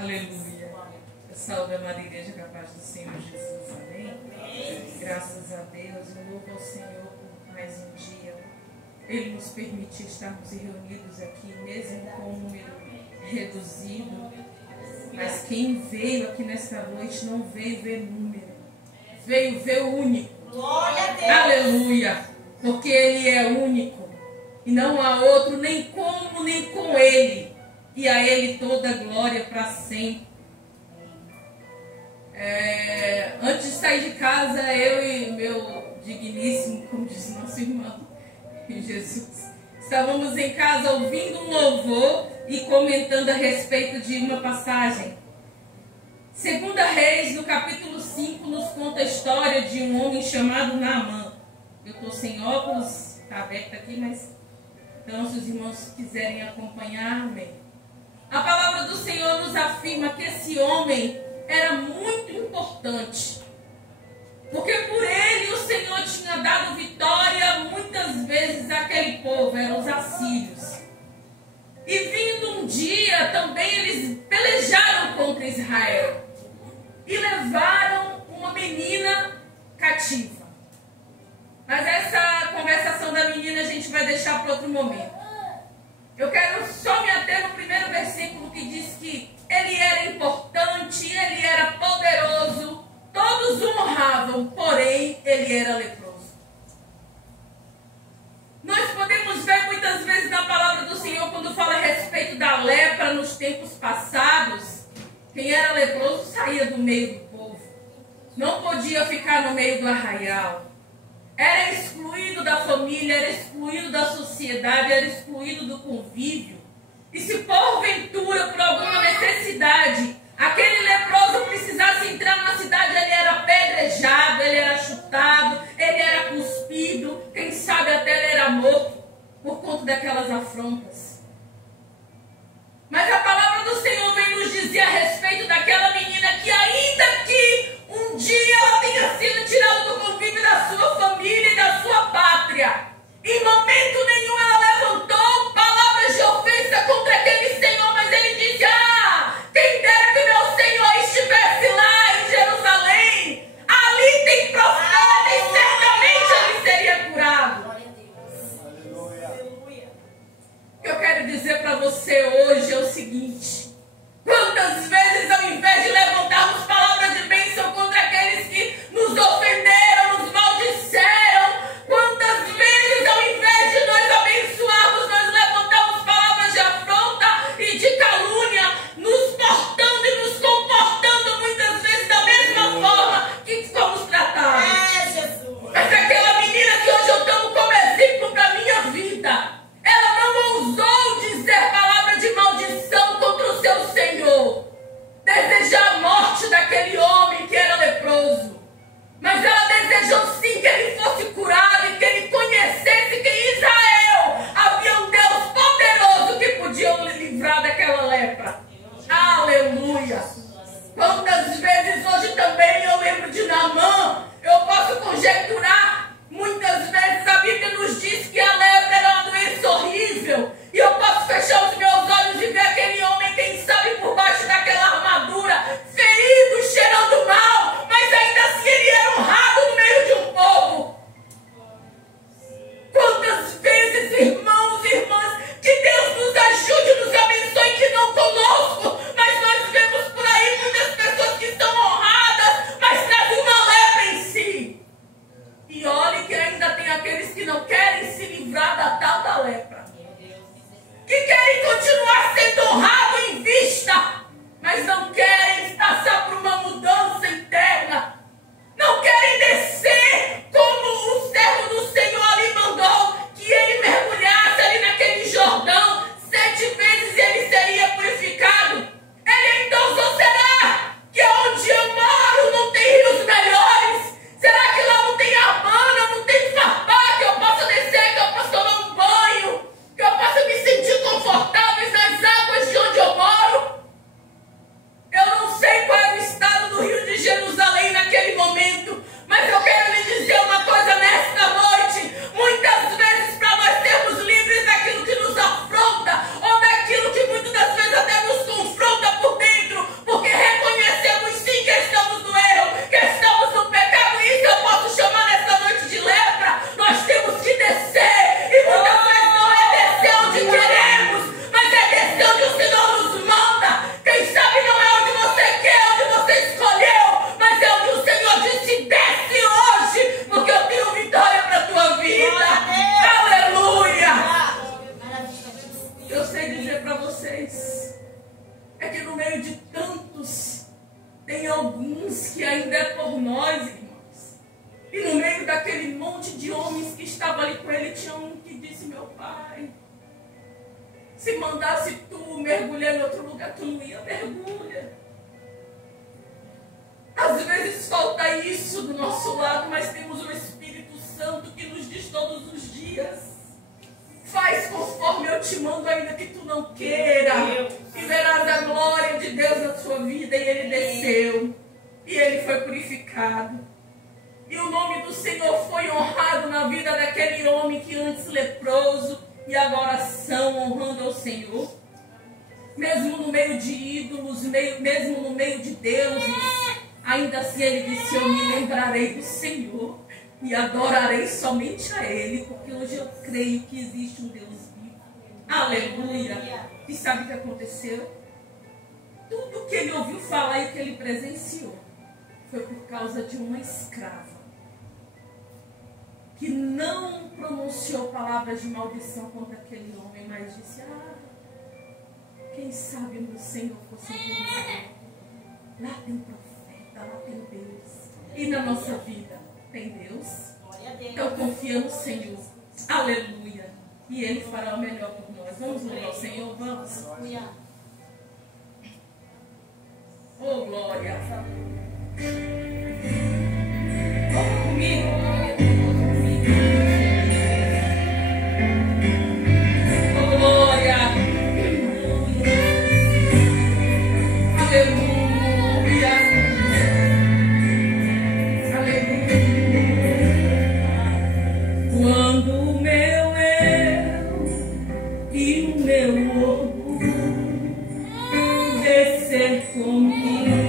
Aleluia. Eu saúdo a amada igreja com a paz do Senhor Jesus. Amém? Graças a Deus. Eu louvo ao Senhor por mais um dia. Ele nos permitiu estarmos reunidos aqui, mesmo com um número reduzido. Mas quem veio aqui nesta noite não veio ver número. Veio ver o único. Glória a Deus. Aleluia. Porque Ele é único. E não há outro, nem como, nem com Ele. E a Ele toda a glória para sempre. Antes de sair de casa, eu e meu digníssimo, como diz nosso irmão Jesus, estávamos em casa ouvindo um louvor e comentando a respeito de uma passagem. Segunda Reis, no capítulo 5, nos conta a história de um homem chamado Naamã. Eu estou sem óculos, está aberto aqui, mas então se os irmãos quiserem acompanhar, amém. A palavra do Senhor nos afirma que esse homem era muito importante. Porque por ele o Senhor tinha dado vitória muitas vezes àquele povo, eram os assírios. E vindo um dia também eles pelejaram contra Israel. E levaram uma menina cativa. Mas essa conversação da menina a gente vai deixar para outro momento. Eu quero só me ater no primeiro versículo que diz que ele era importante, ele era poderoso, todos o honravam, porém ele era leproso. Nós podemos ver muitas vezes na palavra do Senhor, quando fala a respeito da lepra nos tempos passados, quem era leproso saía do meio do povo, não podia ficar no meio do arraial. Era excluído da família, era excluído da sociedade, era excluído do convívio. E se porventura, por alguma necessidade, aquele leproso precisasse entrar numa cidade, ele era apedrejado, ele era chutado, ele era cuspido, quem sabe até ele era morto por conta daquelas afrontas. Mas a palavra do Senhor vem nos dizer a respeito daquela menina que, ainda que um dia ela tenha sido tirada do convívio da sua família e da sua pátria, em momento nenhum ela levantou palavras de ofensa contra aquele Senhor, mas ele disse: quem dera que meu Senhor estivesse lá em Jerusalém, ali tem profeta e certamente ele seria curado. Aleluia. O que eu quero dizer para você hoje é o seguinte: quantas vezes, ao invés de levantarmos palavras de bênção contra aqueles que nos ofenderam, nos maldisseram, quantas vezes, ao invés de nós abençoarmos, nós levantamos palavras de afronta e de calúnia, nos portando e nos comportando muitas vezes da mesma forma que somos tratados. Jesus. Mas aquela menina que hoje eu tomo como exemplo para a minha vida, ela não ousou dizer palavra de maldição contra o seu Senhor, desejar a morte daquele homem que era leproso. Mas ela desejou sim que ele fosse curado e que ele conhecesse que em Israel havia um Deus poderoso que podia o livrar daquela lepra. Aleluia! Quantas vezes hoje também eu lembro de Naamã, eu posso conjecturar, muitas vezes a Bíblia nos diz que a lepra era uma doença horrível, e eu posso fechar os meus olhos e ver aquele homem, quem sabe por baixo daquela armadura, ferido, cheirando mal, mas ainda assim ele era honrado no meio de um povo. Quantas vezes, irmãos e irmãs, que Deus nos ajude, nos abençoe, que não conosco, mas nós vemos por aí muitas pessoas que são honradas, mas trazem uma lepra em si. E olhe que ainda tem meio de tantos, tem alguns que ainda é por nós, irmãos. E no meio daquele monte de homens que estavam ali com ele, tinha um que disse: meu pai, se mandasse tu mergulhar em outro lugar, tu não ia, mergulha. Às vezes falta isso do nosso lado, mas temos o Espírito Santo que nos diz todos os dias: faz conforme eu te mando, ainda que tu não queira, e verás a glória de Deus na sua vida. E ele desceu, e ele foi purificado, e o nome do Senhor foi honrado na vida daquele homem que antes leproso e agora são, honrando ao Senhor. Mesmo no meio de ídolos, mesmo no meio de deuses, ainda assim ele disse: eu me lembrarei do Senhor e adorarei somente a Ele, porque hoje eu creio que existe um Deus vivo. Aleluia! E sabe o que aconteceu? Tudo que ele ouviu falar e que ele presenciou foi por causa de uma escrava que não pronunciou palavras de maldição contra aquele homem, mas disse: quem sabe o meu Senhor fosse Jerusalém. Lá tem profeta, lá tem Deus. E na nossa vida tem Deus. Então confia no Senhor. Aleluia. E Ele fará o melhor por nós. Vamos louvar o Senhor? Vamos. Oh, glória. Vamos comigo. Comigo.